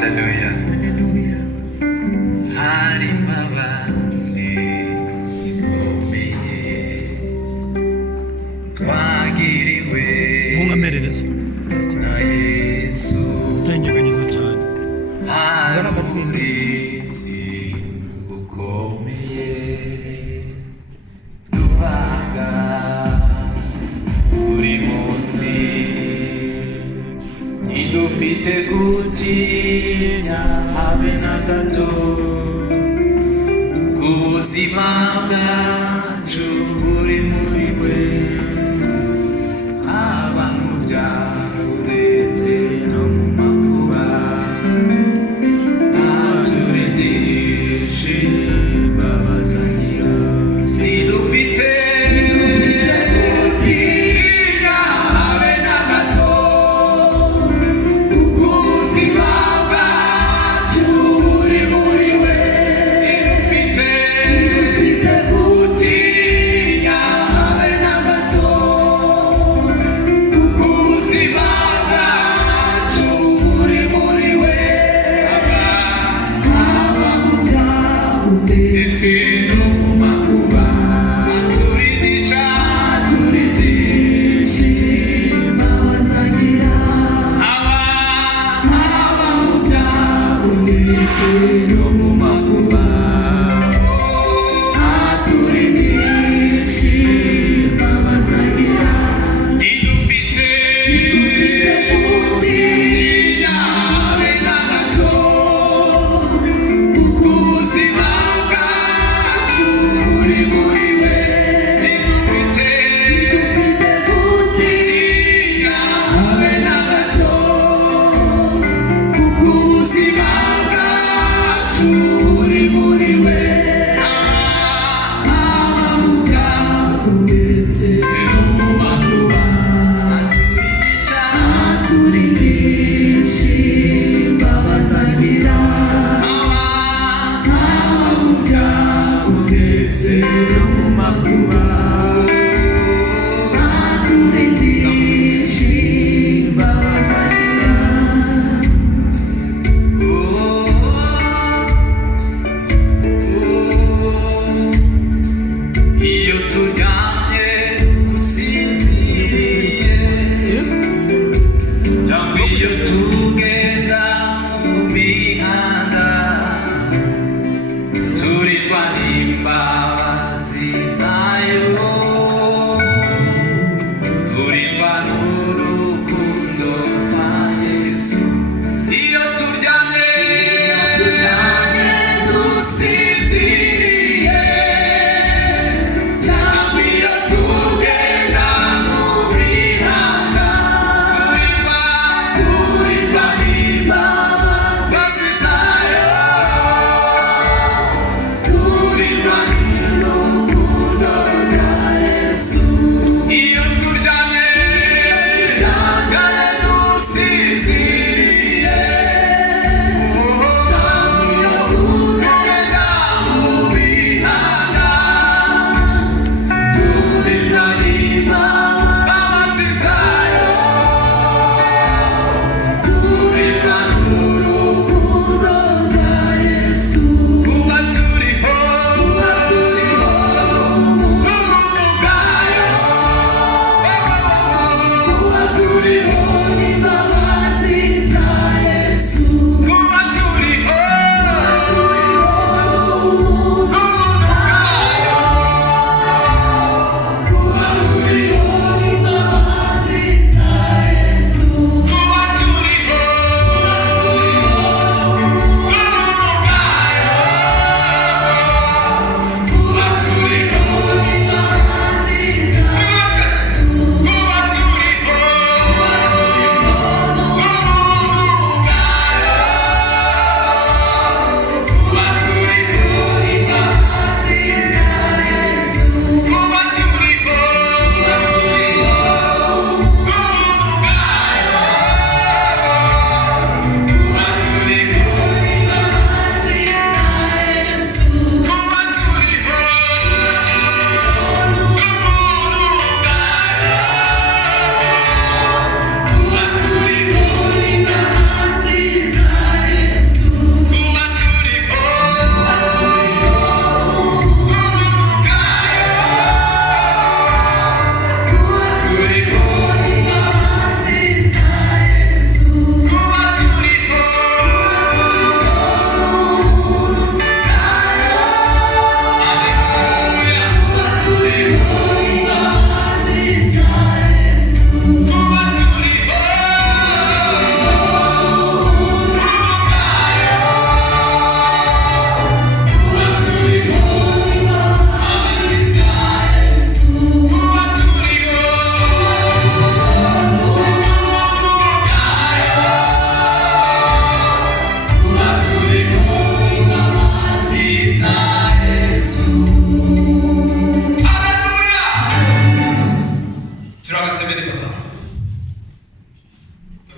Hallelujah. Hallelujah. Harimbabazi zikomeye twagiriwe mungamerereza na Yesu. utengekanyiza cyane Harumurizi bukomeye duhabwa buri munsi, ntidufite gutinya habe na gato, ku buzima bwacu buri muri we, haba mu byago ndetse no mu makuba, ntaturindishe imbabazi agira. Ntidufite gutinya habe na gato, kuko ubuzima bwacu buri muri we. Ntidufite gutinya habe na gato, kuko ubuzima bwacu buri muri we. Haba mu byago ndetse no mu makuba, ntaturindisha imbabazi agira. Haba mu byago ndetse no mu makuba, ntaturindisha imbabazi agira. Ntidufite gutinya habe na gato, kuko ubuzima bwacu buri muri we. Ntidufite gutinya habe na gato, kuko ubuzima bwacu buri muri we. Haba mu byago ndetse no mu makuba, ntaturindisha imbabazi agira. Haba mu byago ndetse no mu makuba, ntaturindisha imbabazi agira. Iyo turyamye dusinziriye, cyangwa iyo tugenda mu mihanda, turirwa n'imbabazi zayo, turirwa n'urukundo rwa Yesu. Iyo turyamye dusinziriye, cyangwa iyo tugenda mu mihanda, turirwa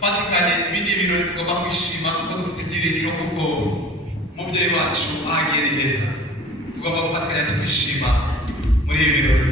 fatikanye ibindi birori tugomba kwishima kuko dufite ibyiringiro kuko umubyeyi wacu ahagiye neza tugomba gufatikanya tukishima muri ibi birori